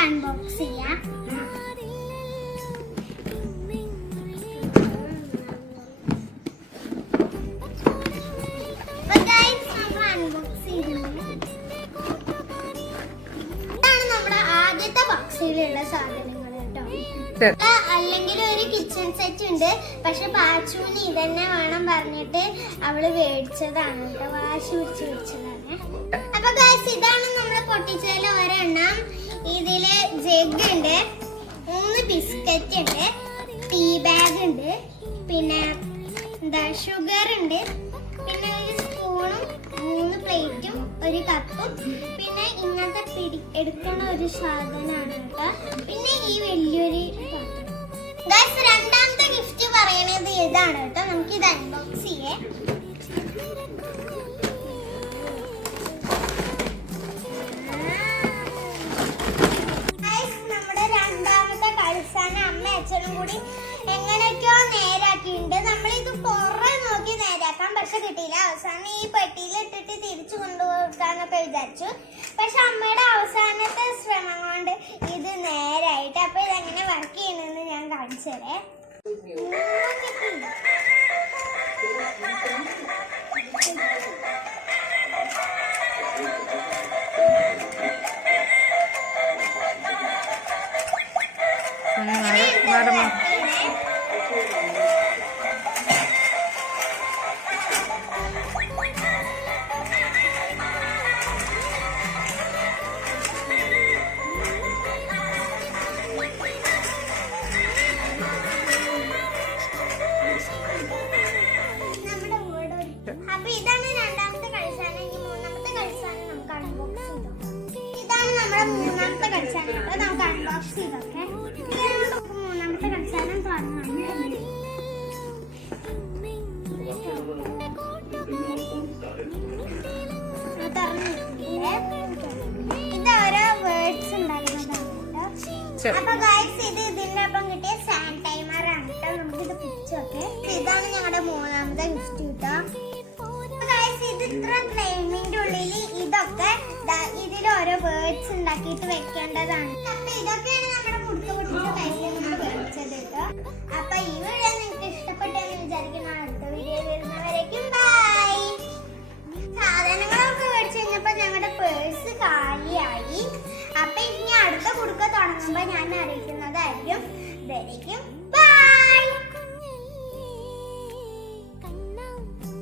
നമുക്ക് അൺബോക്സ് ചെയ്യാം. ുള്ള സാധനങ്ങൾ കേട്ടോ. അല്ലെങ്കിൽ ഒരു കിച്ചൺ സെറ്റ് ഉണ്ട്, പക്ഷെ പാച്ചുവിന് ഇതന്നെ വേണം പറഞ്ഞിട്ട് അവള് മേടിച്ചതാണ് കേട്ടോ, വാശി പിടിച്ച് മേടിച്ചതാണ്. അപ്പൊ ഗൈസ് ഇതാണ് നമ്മള് പൊട്ടിച്ചതിൽ ഒരെണ്ണം. ഇതില് ജഗ് ഉണ്ട്, 3 ബിസ്ക്കറ്റ് ഉണ്ട്, ടീ ബാഗ് ഉണ്ട്, പിന്നെ എന്താ ഷുഗർ ഉണ്ട്, പിന്നെ ഒരു സ്പൂണും 3 പ്ലേറ്റും ഒരു കപ്പും, പിന്നെ ഇങ്ങനത്തെ എടുക്കുന്ന ഒരു സാധനമാണ് കേട്ടോ. പിന്നെ ഈ വലിയൊരു ഗൈസ് രണ്ടാമത്തെ ഗിഫ്റ്റ് പറയണത് ഇതാണ് കേട്ടോ. നമുക്ക് ഇത് അൺബോക്സ് ചെയ്യേ. നമ്മുടെ രണ്ടാമത്തെ കളിസാനം അമ്മ അച്ഛനും കൂടി എങ്ങനെയൊക്കെയോ നേരാക്കിയിട്ടുണ്ട്. നമ്മളിത് കുറെ നോക്കി നേരാക്കാൻ പക്ഷെ കിട്ടിയില്ല. അവസാനം ഈ പെട്ടിയിൽ ഇട്ടിട്ട് തിരിച്ചു കൊണ്ടുപോകാന്നൊക്കെ വിചാരിച്ചു. പക്ഷെ അമ്മയുടെ അവസാനത്തെ ശ്രമം കൊണ്ട് ഇത് നേരായിട്ട്. അപ്പൊ ഇതെങ്ങനെ വർക്ക് ചെയ്യണമെന്ന് ഞാൻ കാണിച്ചു തരേ. അപ്പൊ ഇതാണ് രണ്ടാമത്തെ കളിസാനം. ഇനി മൂന്നാമത്തെ കളിസാനം നമുക്ക് അൺബോക്സ് ചെയ്തോ. ഇതാണ് നമ്മുടെ മൂന്നാമത്തെ കളിസാനം കേട്ടോ. നമുക്ക് അൺബോക്സ് ചെയ്തൊക്കെ. മൂന്നാമത്തെ കളിസാനം തുറന്നു. ഇത് ഓരോ വേർഡ്സ് ഉണ്ടാകുന്നതാണ് കേട്ടോ. അപ്പൊ ഗൈസ് ഇത് ഇതിന്റെ ഒപ്പം കിട്ടിയ സാൻഡ് ടൈമർ ആണ് കേട്ടോ. നമുക്ക് ഇത് പിടിച്ചൊക്കെ. ഇതാണ് ഞങ്ങളുടെ മൂന്നാമത്തെ ഗിഫ്റ്റ് കേട്ടോ. ഇത് ഇത്ര ഫ്ലെയിമിന്റെ ഉള്ളിൽ ഇതൊക്കെ ഇതിൽ ഓരോ വേർഡ്സ് ഉണ്ടാക്കിയിട്ട് വെക്കേണ്ടതാണ്. അപ്പൊ ഇതൊക്കെയാണ് നമ്മുടെ കുടുക്ക കുട്ടിയുടെ കയ്യിൽ നിന്ന് മേടിച്ചത് കേട്ടോ. അപ്പൊ ഈ വീഡിയോ നിങ്ങൾക്ക് ഇഷ്ടപ്പെട്ടെന്ന് വിചാരിക്കുന്ന അടുത്ത വീഡിയോ വരുന്നവരേക്കും ബൈ. സാധനങ്ങളൊക്കെ മേടിച്ചു കഴിഞ്ഞപ്പോ ഞങ്ങളുടെ പേഴ്സ് കാലിയായി. അപ്പൊ ഇനി അടുത്ത കുടുക്ക തുടങ്ങുമ്പോ ഞാൻ അറിയിക്കുന്നതായിരിക്കും. ബൈ.